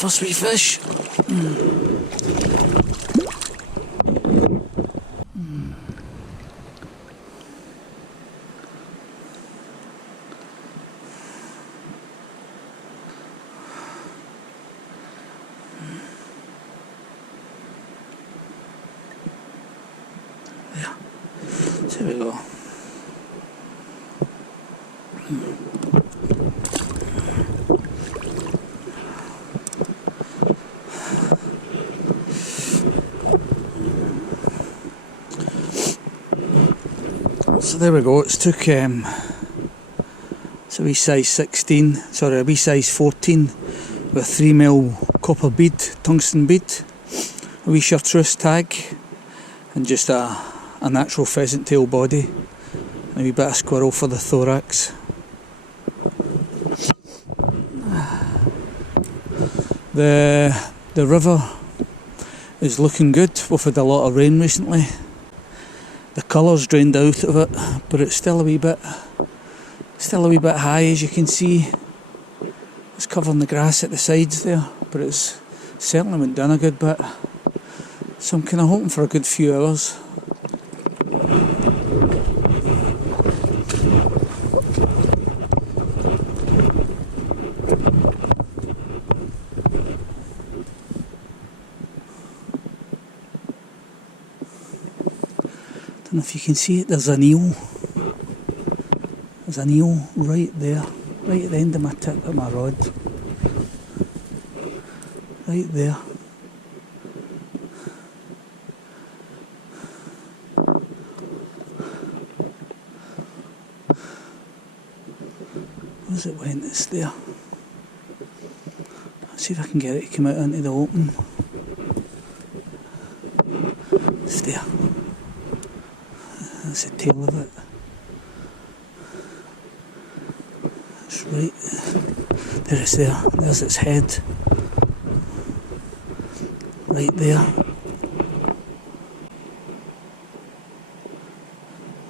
First wee fish. There. So we go. So there we go, it's took it's a wee size 16, sorry, a wee size 14 with 3mm copper bead, tungsten bead, a wee chartreuse tag, and just a natural pheasant tail body, and a wee bit of squirrel for the thorax. The river is looking good. We've had a lot of rain recently. The colour's drained out of it, but it's still a wee bit high, as you can see. It's covering the grass at the sides there, but it's certainly went down a good bit. So I'm kind of hoping for a good few hours. Don't know if you can see it, there's an eel. There's an eel right there, right at the end of my tip of my rod. Right there. Where's it went? It's there. Let's see if I can get it to come out into the open. It's there. That's the tail of it. It's right there. It's there. There's its head. Right there.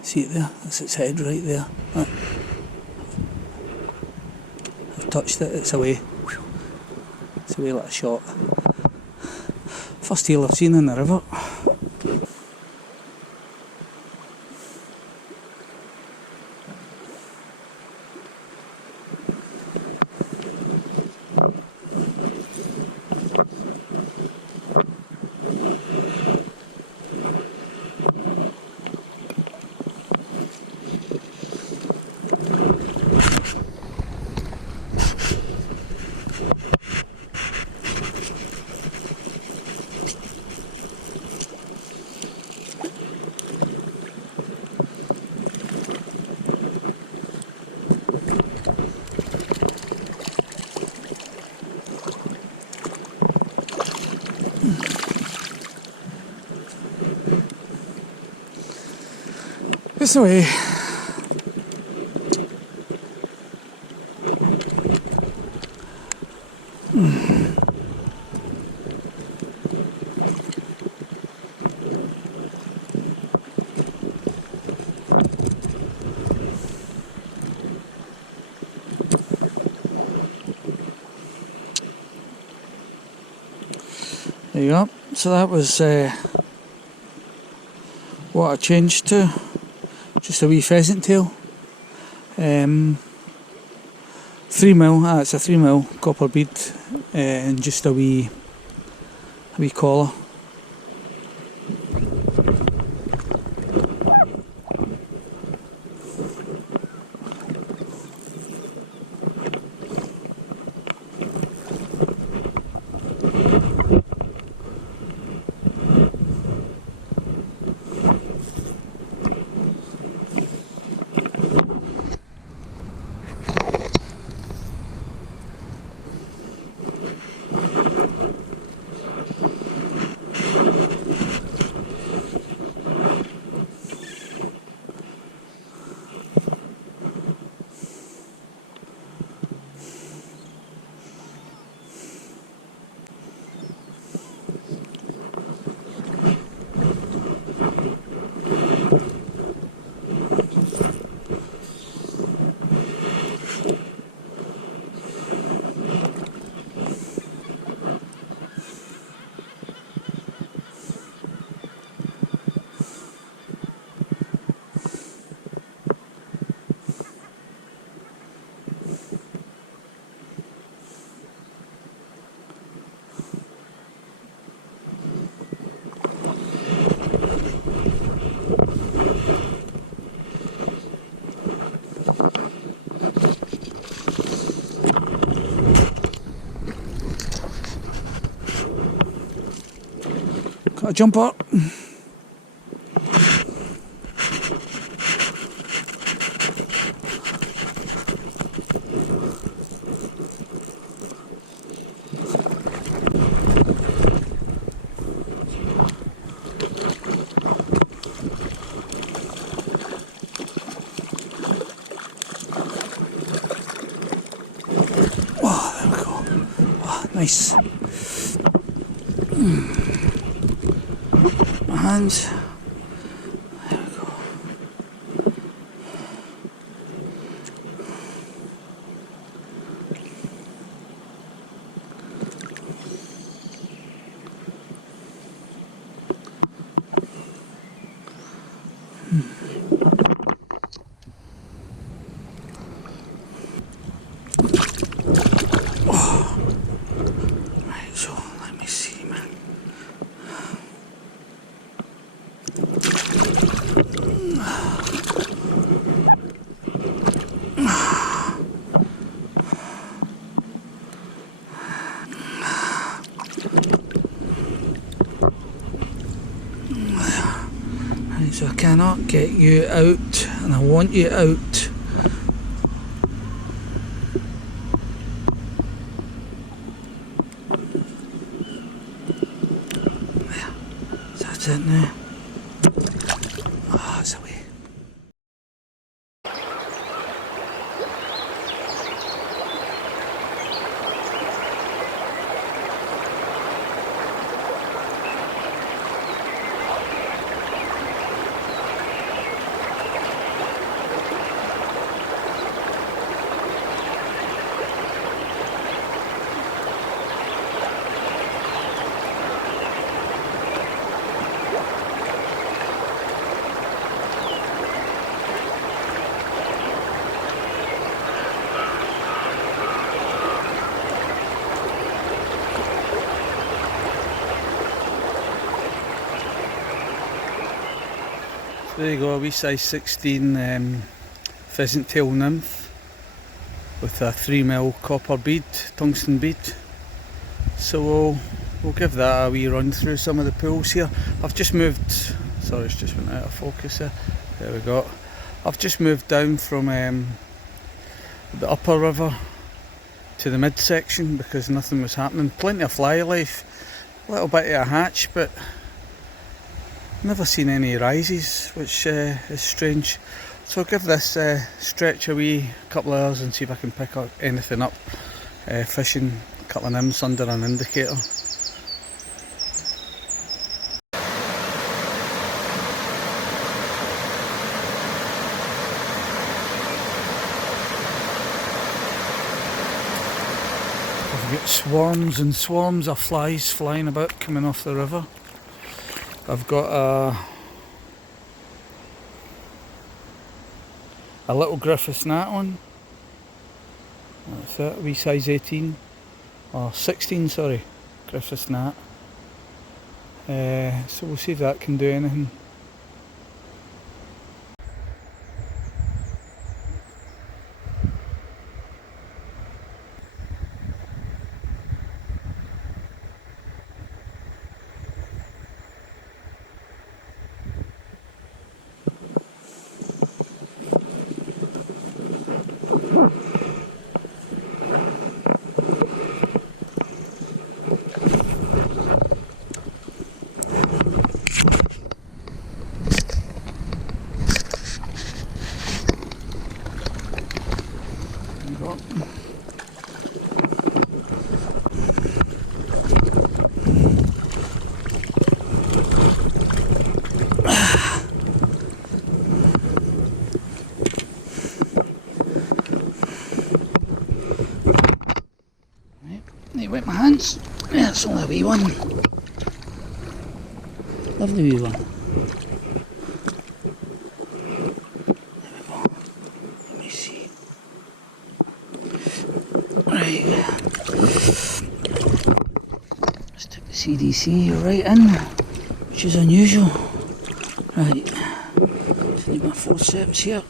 See it there? That's its head right there. I've touched it. It's away. It's away like a shot. First eel I've seen in the river. It's away. There you go. So that was what I changed to. Just a wee pheasant tail. 3mm, it's a 3mm copper bead, and just a wee collar. Got a jumper. Oh, there we go. Oh, nice. My hands. There we go. Oh. Right, so let me see, man. Right, so I cannot get you out, and I want you out. There, that's it now. Oh, it's away. There you go, a wee size 16 pheasant tail nymph with a 3mm copper bead, tungsten bead. So we'll give that a wee run through some of the pools here. I've just moved, sorry it's just went out of focus there. There we go. I've just moved down from the upper river to the midsection because nothing was happening. Plenty of fly life, a little bit of a hatch, but never seen any rises, which is strange. So I'll give this stretch a wee couple of hours and see if I can pick up anything up. Fishing a couple of nymphs under an indicator. I've got swarms and swarms of flies flying about coming off the river. I've got a little Griffith gnat on. That's it, a wee size 18 or 16, sorry, Griffith gnat. So we'll see if that can do anything. Wet my hands. Yeah, it's only a wee one. Lovely wee one. There we go. Let me see. Right. Stick the CDC right in, which is unusual. Right. Just need my forceps here.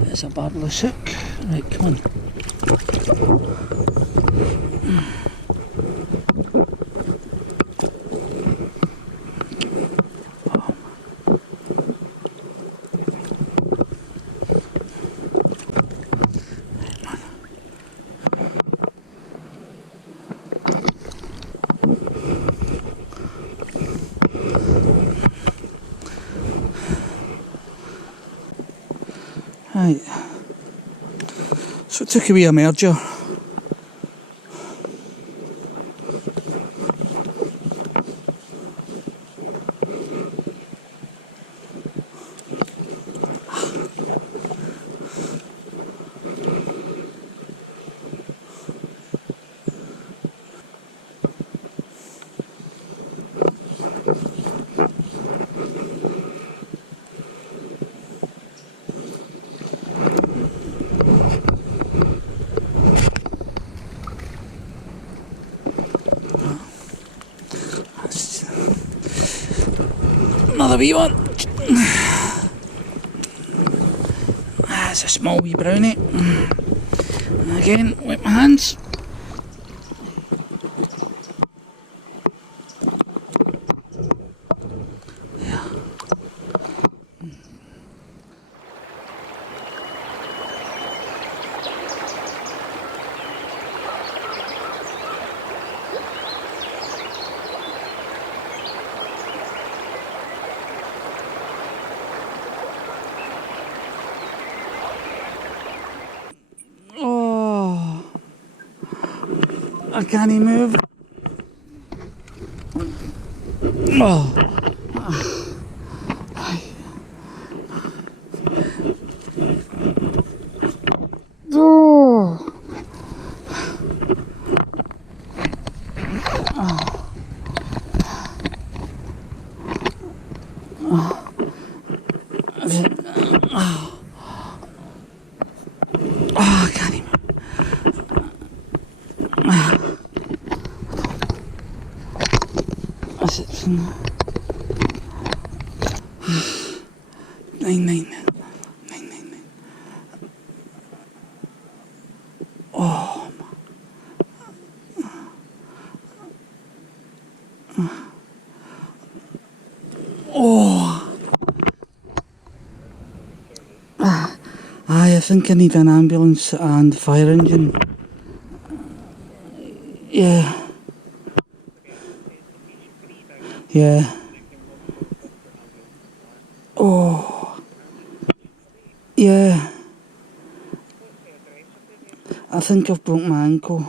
There's a barbless hook. Right, come on. Right, so it took away a merger. Another wee one. It's a small wee brownie. Again, wipe my hands. Oh, I can't even move. Oh. Oh. I can't even. That's it. 999. Oh. Oh. I think I need an ambulance and fire engine. Yeah. Yeah. Oh. Yeah. I think I've broke my ankle.